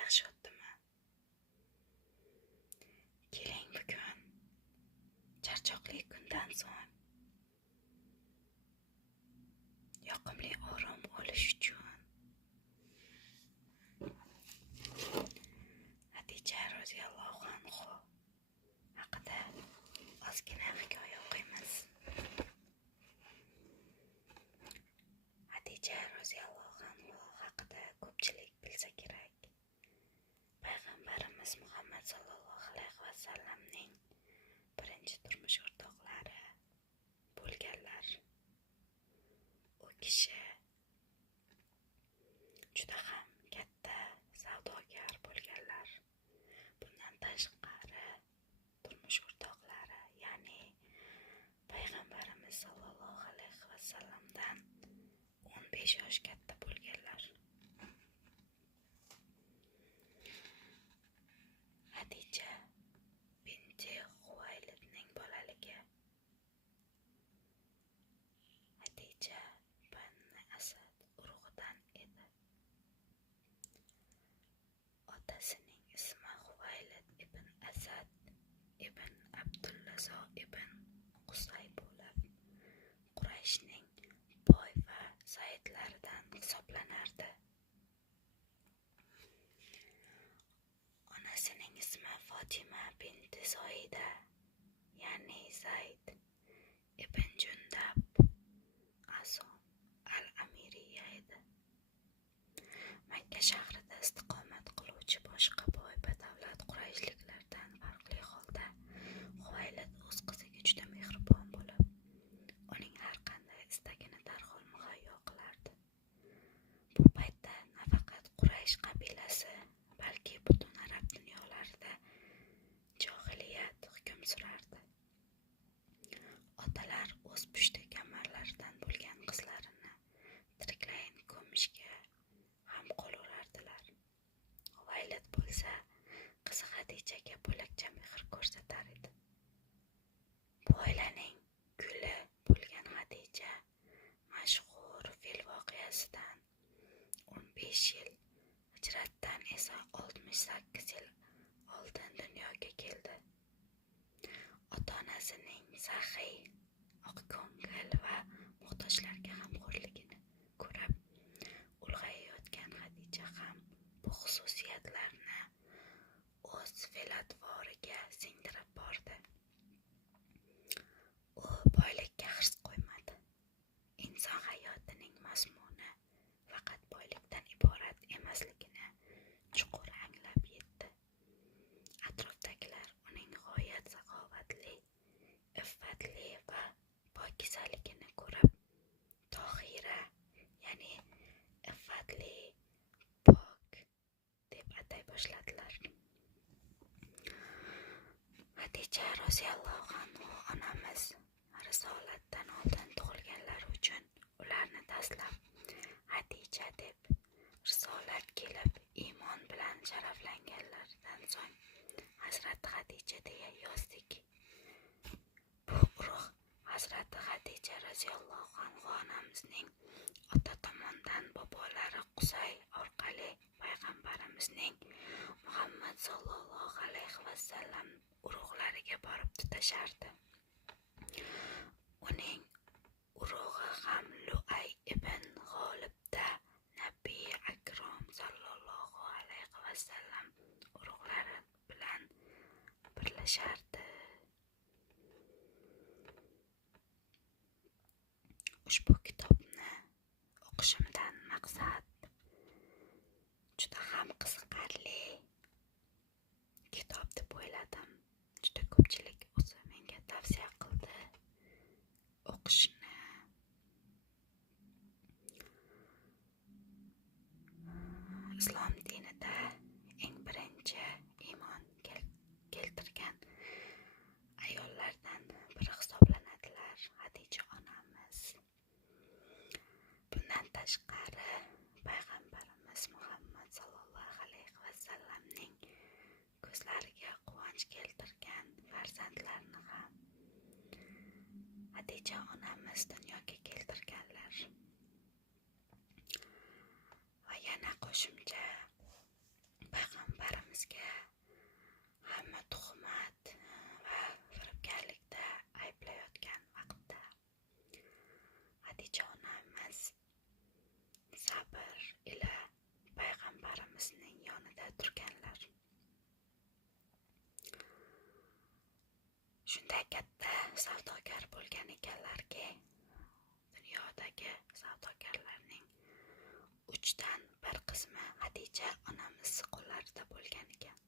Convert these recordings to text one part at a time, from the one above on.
yaxshi o'tdimi? Keling bugun charchoqli kundan so'ng yoqimli orom olish uchun Haticha roziyallohu anhu haqida ozgina hikoya o'qiymiz. Haticha roziyallohu anhu haqida ko'pchilik bilsa kerak. Payg'ambarimiz Muhammad sallallohu alayhi vasallamning birinchi turmush o'rtoqlari bo'lganlar. U kishi juda ham katta savdogar bo'lganlar. Bundan tashqari turmush o'rtoqlari, ya'ni payg'ambarimiz sallallohu alayhi vasallamdan 15 yosh katta bo'lganlar. Haticha binti Huvaylidning bolaligi. Haticha Bani Asad urug'idan edi. Otasining ismi Huvaylid ibn Asad ibn Abdullazo ibn Qusay bo'lib, Qurayshning boy va zaydlaridan hisoblanardi. Onasining ismi Fatima binti Zoida, ya'ni Zayd ibn Jundab Asom al-Amiriya edi. Makka shahrida istiqomat qiluvchi boshqa boy badavlat qurayshliklardan farqli holda Huvaylid o'z qiziga juda mehribon bo'lib, uning har qanday istagini darhol muhayyo qilardi. Bu paytda nafaqat Quraysh qabilasi, balki butun arab dunyolarida johiliyat hukm surardi. Otalar o'z pushti kamarlaridan bo'lgan qizlarini tiriklayin ko'mishga ham qo'l urardilar. Huvaylid bo'lsa, qizi Hatichaga bo'lakcha mehr ko'rsatar edi. Bu oilaning guli bo'lgan Haticha mashhur fil voqeasidan 15 yil, hijratdan esa 68 yil oldin dunyoga keldi. Ota-onasining saxiy, oqko'ngil va muhtojlarga g'amxo'rligini ko'rib, ulg'ayayotgan Haticha ham bu xususiyatlarni o'z fe'l-atvoriga singdirib bordi. U boylikka hirs qo'ymadi. Inson hayotining mazmuni faqat boylikdan iborat emasligini chuqur anglab yetdi. Atrofdagilar uning g'oyat saxovatli, iffatli va pokizaligini ko'rib, Tohira, ya'ni iffatli, pok deb atay boshladilar. Haticha roziyallohu anhu onamiz risolatdan oldin tug'ilganlari uchun ularni dastlab Haticha deb, risolat kelib iymon bilan sharaflanganlaridan so'ng Hazrati Haticha deya yozdik. Bu urug' Hazrati Haticha roziyallohu anhu onamizning ota tomonidan bobolari Qusay orqali payg'ambarimizning Muhammad sallallohu alayhi vasallam urug'lariga borib tutashardi. Uning urug'i ham Lu'ay ibn G'olibda Nabiy akram sallallohu alayhi vasallam urug'lari bilan birlashardi. Ushbu kitobni o'qishimdan maqsad juda ham qiziqarli kitob deb o'yladim. Juda ko'pchilik o'zi menga tavsiya qildi o'qishni. Islom dinida eng birinchi iymon keltirgan ayollardan biri hisoblanadilar Haticha onamiz. Bundan tashqari payg'ambarimiz Muhammad sallallohu alayhi vasallamning ko'zlariga quvonch keltirgan farzandlarni ham Haticha onamiz dunyoga keltirganlar. Va yana qo'shimcha shunday katta savdogar bo'lgan ekanlarki, dunyodagi savdogarlarning 1/3 qismi Xadija onamiz qo'llarida bo'lgan ekan.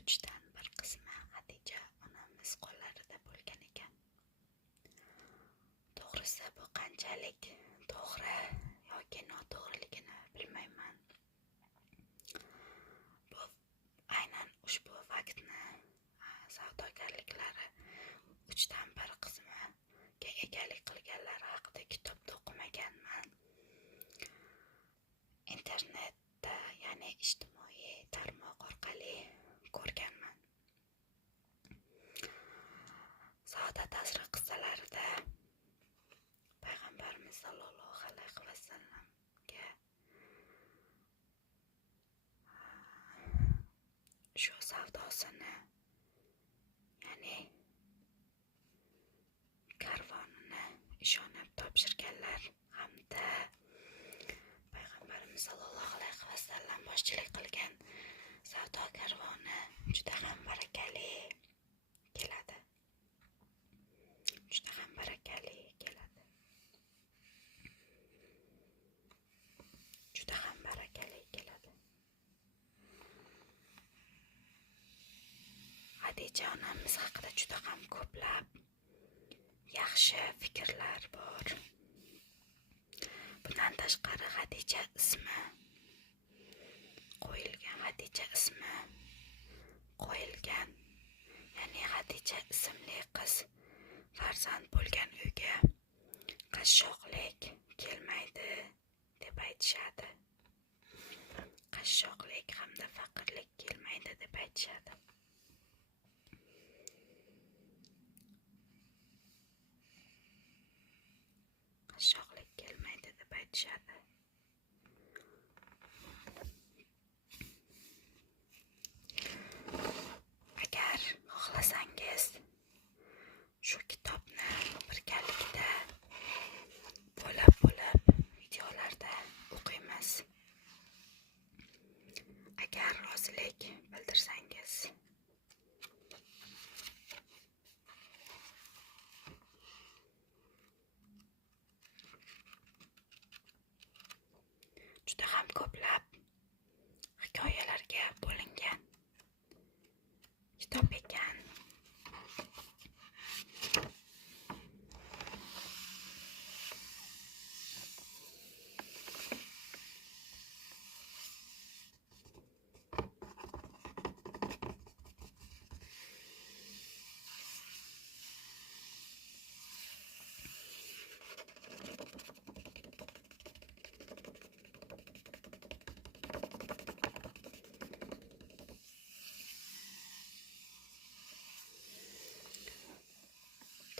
1/3 qismi Xadija onamiz qo'llarida bo'lgan ekan. To'g'risi bu qanchalik to'g'ri yoki noto'g'riligini bilmayman. Bu aynan ushbu faktni savdogarliklari 1/3 qismiga egalik qilganlar haqida kitobda o'qimaganman. Internetda, ya'ni ijtimoiy tarmoq orqali ko'rganman. Saodat asri qissalarida Payg'ambarimiz sollallohu alayhi vasallamga shu savdosini, ya'ni karvonini ishonib topshirganlar hamda Payg'ambarimiz sollallohu alayhi vasallam boshchilik qilgan savdo karvoni juda ham barakali keladi. Juda ham barakali keladi. Juda ham barakali keladi. Xadija onamiz haqida juda ham ko'plab yaxshi fikrlar bor. Bundan tashqari Xadija ismi qo'yilgan. Ya'ni Xadija ismli qiz farzand bo'lgan uyga qashshoqlik kelmaydi deb aytishadi. Qashshoqlik hamda faqirlik kelmaydi deb aytishadi. Qashshoqlik kelmaydi deb aytishadi. Agar xohlasangiz shu kitobni birgalikda bo'lib videolarda o'qiymiz. Agar rozilik bildirsangiz. Juda ham ko'plab hikoyalarga bo'lingan kitob ekan.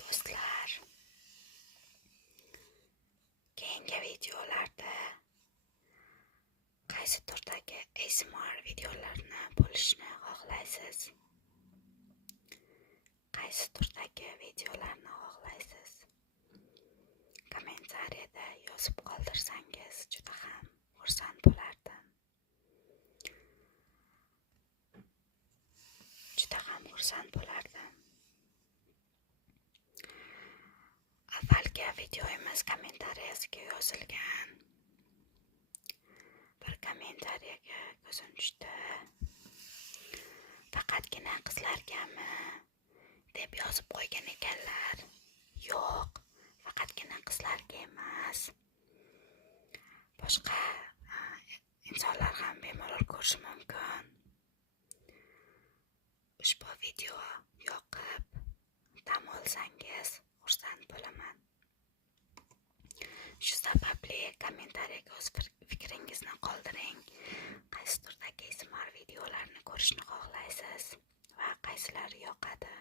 Do'stlar, keyingi videolarda qaysi turdagi ASMR videolarni bo'lishni xohlaysiz? Qaysi turdagi videolarni xohlaysiz? Kommentariyada yozib qoldirsangiz juda ham xursand bo'lardim. Avvalgi videomiz kommentariyasiga yozilgan bir kommentariyaga ko'zim tushdi. Faqatgina qizlargami deb yozib qo'ygan ekanlar. Yo'q, faqatgina qizlarga emas. Boshqa insonlar ham bemalol ko'rishi mumkin. Ushbu video yoqib dam olsangiz xursand bo'laman. Shu sababli kommentariyaga o'z fikringizni qoldiring. Qaysi turdagi ASMR videolarni ko'rishni xohlaysiz va qaysilari yoqadi?